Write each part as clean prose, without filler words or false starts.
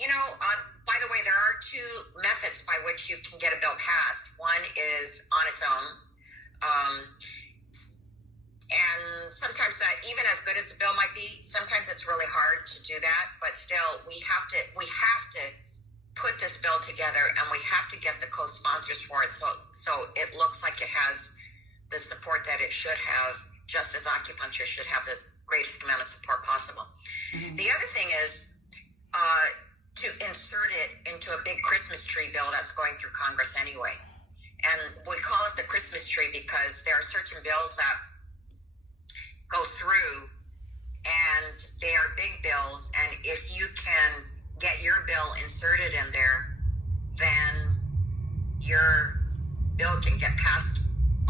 By the way, there are two methods by which you can get a bill passed. One is on its own. And sometimes that, even as good as the bill might be, sometimes it's really hard to do that. But still, we have to put this bill together, and we have to get the co-sponsors for it, so it looks like it has the support that it should have, just as acupuncture should have the greatest amount of support possible. Mm-hmm. The other thing is to insert it into a big Christmas tree bill that's going through Congress anyway. And we call it the Christmas tree because there are certain bills that go through, and they are big bills, and if you can get your bill inserted in there, then your bill can get passed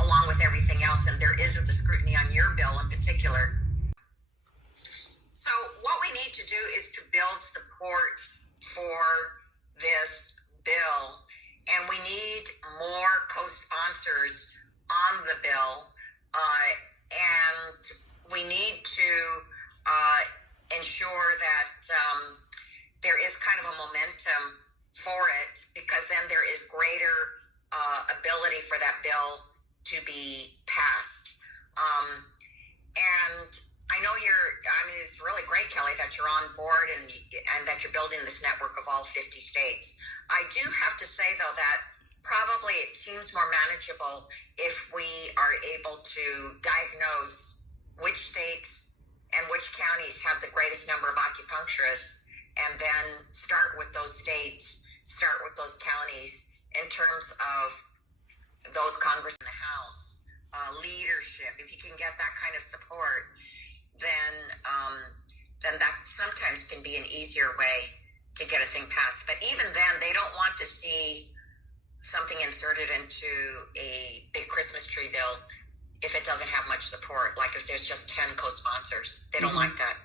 along with everything else, and there isn't the scrutiny on your bill in particular. So what we need to do is to build support for this bill, and we need more co-sponsors on the bill, and we need to ensure that there is kind of a momentum for it, because then there is greater ability for that bill to be passed. And I know it's really great, Kelly, that you're on board and that you're building this network of all 50 states. I do have to say, though, that probably it seems more manageable if we are able to diagnose which states and which counties have the greatest number of acupuncturists, and then start with those states, start with those counties in terms of those Congress in the House, leadership. If you can get that kind of support, then that sometimes can be an easier way to get a thing passed. But even then, they don't want to see something inserted into a big Christmas tree bill if it doesn't have much support. Like if there's just 10 co-sponsors, they don't like that.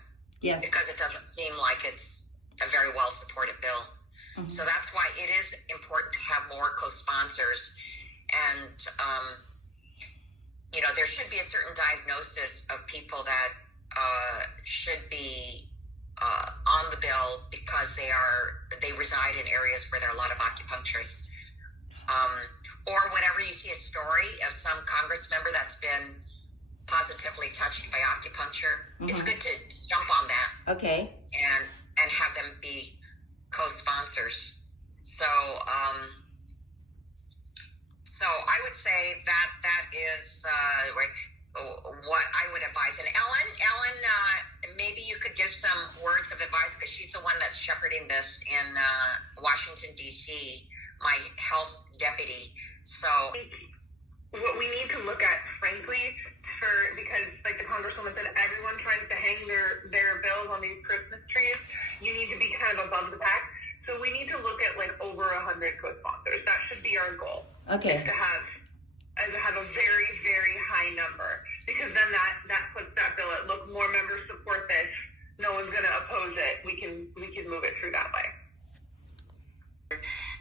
Yes. Because it doesn't seem like it's a very well supported bill. Mm-hmm. So that's why it is important to have more co-sponsors. And, there should be a certain diagnosis of people that should be on the bill because they reside in areas where there are a lot of acupuncturists. Or whenever you see a story of some Congress member that's been positively touched by acupuncture, mm-hmm. It's good to jump on that. Okay. And have them be co-sponsors. So I would say that is what I would advise. And Ellen, maybe you could give some words of advice, because she's the one that's shepherding this in Washington, D.C., my health deputy. So what we need to look at, frankly, because like the Congresswoman said, everyone tries to hang their bills on these Christmas trees. You need to be kind of above the pack. So we need to look at like over 100 co-sponsors. That should be our goal. Okay. Is to have a very, very high number, because then that puts that bill at, look, more members support this. No one's going to oppose it. We can move it through that way.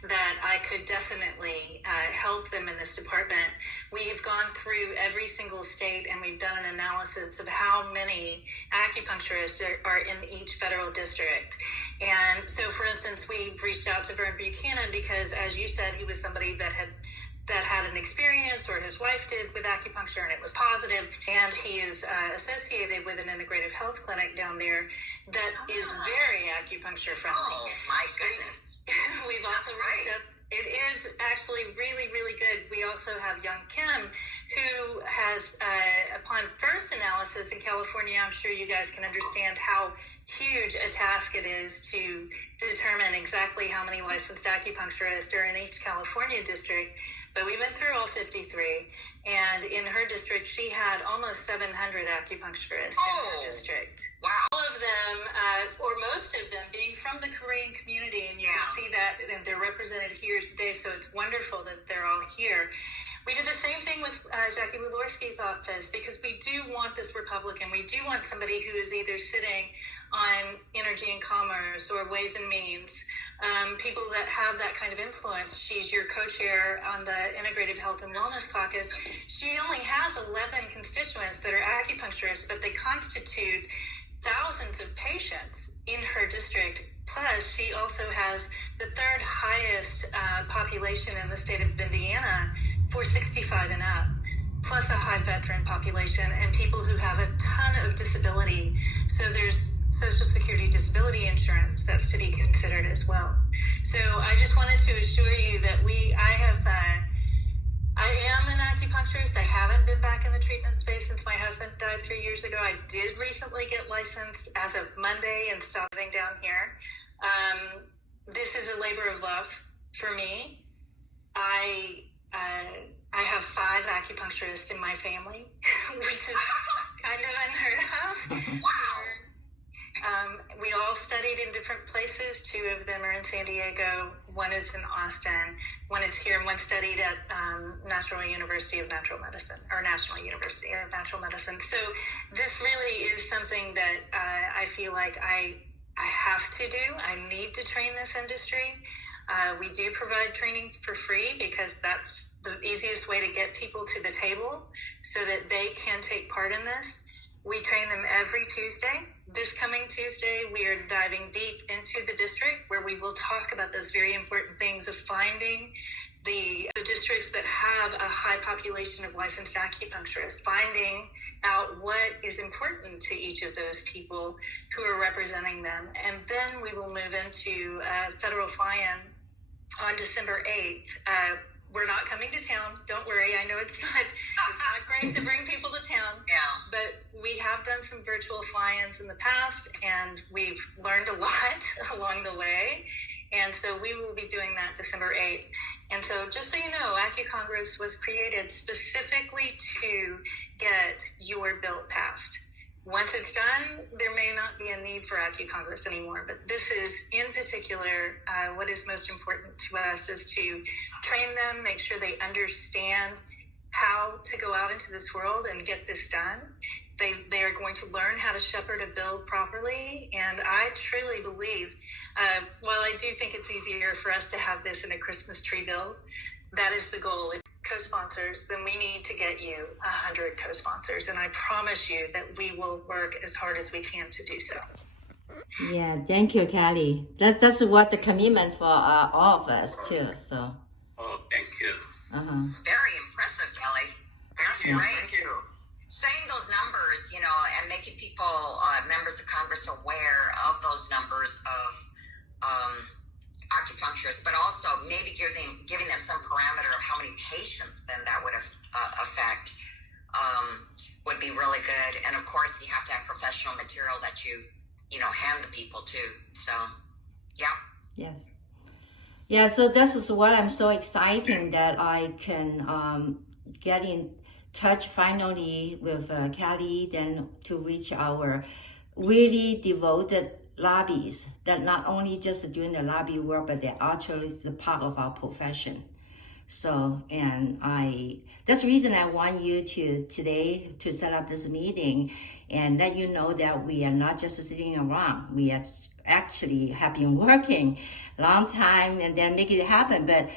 That I could definitely help them in this department. We've gone through every single state, and we've done an analysis of how many acupuncturists are in each federal district. And so, for instance, we've reached out to Vern Buchanan because, as you said, he was somebody that had an experience, or his wife did, with acupuncture, and it was positive, and he is associated with an integrative health clinic down there that is very acupuncture friendly. Oh my goodness. We've also reached out. It is actually really, really good. We also have young Kim, who has, upon first analysis in California, I'm sure you guys can understand how huge a task it is to determine exactly how many licensed acupuncturists are in each California district. But we went through all 53, and in her district, she had almost 700 acupuncturists in her district. Wow. All of them, or most of them, being from the Korean community, and you can see that, and they're represented here today, so it's wonderful that they're all here. We did the same thing with Jackie Walorski's office, because we do want this Republican. We do want somebody who is either sitting on Energy and Commerce or Ways and Means, people that have that kind of influence. She's your co-chair on the Integrative Health and Wellness Caucus. She only has 11 constituents that are acupuncturists, but they constitute thousands of patients in her district Plus, she also has the third highest population in the state of Indiana for 65 and up, plus a high veteran population and people who have a ton of disability. So there's Social Security disability insurance that's to be considered as well. So I just wanted to assure you that I am an acupuncturist. I haven't been back in the treatment space since my husband died 3 years ago. I did recently get licensed as of Monday and started living down here. This is a labor of love for me. I have 5 acupuncturists in my family, which is kind of unheard of. We all studied in different places. 2 of them are in San Diego. 1 is in Austin. 1 is here, and 1 studied at National University of Natural Medicine, or National University of Natural Medicine. So this really is something that I feel like I have to do. I need to train this industry. We do provide training for free because that's the easiest way to get people to the table so that they can take part in this. We train them every Tuesday. This coming Tuesday, we are diving deep into the district where we will talk about those very important things of finding the districts that have a high population of licensed acupuncturists, finding out what is important to each of those people who are representing them. And then we will move into Federal Fly-In on December 8th. We're not coming to town. Don't worry. I know it's not great to bring people to town. Yeah. But we have done some virtual fly-ins in the past, and we've learned a lot along the way. And so we will be doing that December 8th. And so just so you know, AcuCongress was created specifically to get your bill passed. Once it's done, there may not be a need for AcuCongress anymore, but this is in particular what is most important to us is to train them, make sure they understand how to go out into this world and get this done. They are going to learn how to shepherd a bill properly, and I truly believe, while I do think it's easier for us to have this in a Christmas tree bill, that is the goal. If co-sponsors, then we need to get you 100 co-sponsors, and I promise you that we will work as hard as we can to do so. Yeah, thank you, Kelly. That's what the commitment for all of us too. So. Oh, thank you. Very impressive, Kelly. That's Yeah. great. Thank you. Saying those numbers, and making people, members of Congress, aware of those numbers of acupuncturists, but also maybe giving them some parameter of how many patients then that would affect would be really good. And of course, you have to have professional material that you hand the people too. So, yeah. Yes. Yeah, so this is what I'm so excited that I can get in touch finally with Kelly, then to reach our really devoted lobbies that not only just doing the lobby work, but they're actually the part of our profession. So, and that's the reason I want you today to set up this meeting and let you know that we are not just sitting around. We are actually have been working long time and then make it happen. But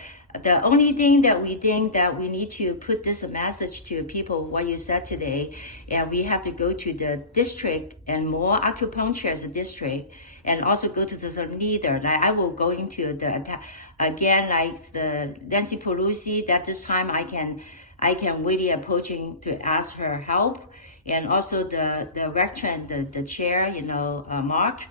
the only thing that we think that we need to put this message to people, what you said today, and we have to go to the district and more acupuncturist district, and also go to the leader. Like I will go into again, like the Nancy Pelosi, that this time I can really approaching to ask her help, and also the veteran, the chair, Mark,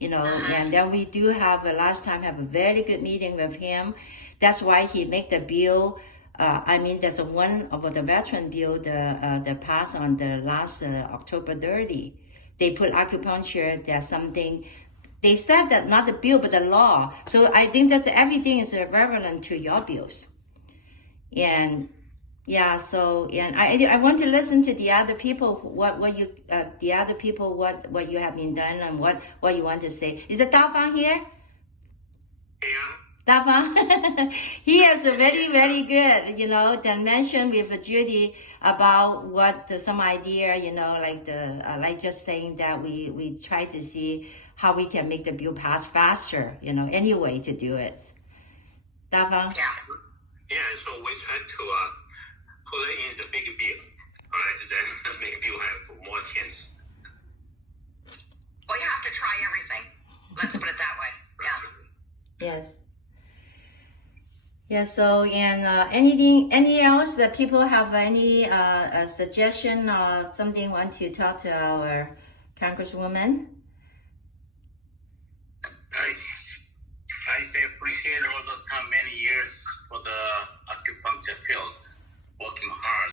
and then we do have last time have a very good meeting with him. That's why he make the bill. There's one of the veteran bill that passed on the last October 30. They put acupuncture. There's something. They said that not the bill, but the law. So I think that everything is relevant to your bills. And yeah, so and I want to listen to the other people what you you have been done and what you want to say. Is it Dafang here? Yeah. Dafang, he is very, very good, then mention with Judy about some idea, like just saying that we try to see how we can make the bill pass faster, any way to do it. Dafang? Yeah, so we try to put it in the big bill, right? Then maybe we'll have more chance. Well, you have to try everything. Let's put it that way. Yeah. So, and anything else that people have any suggestion or something want to talk to our Congresswoman? I say appreciate all the time, many years for the acupuncture field, working hard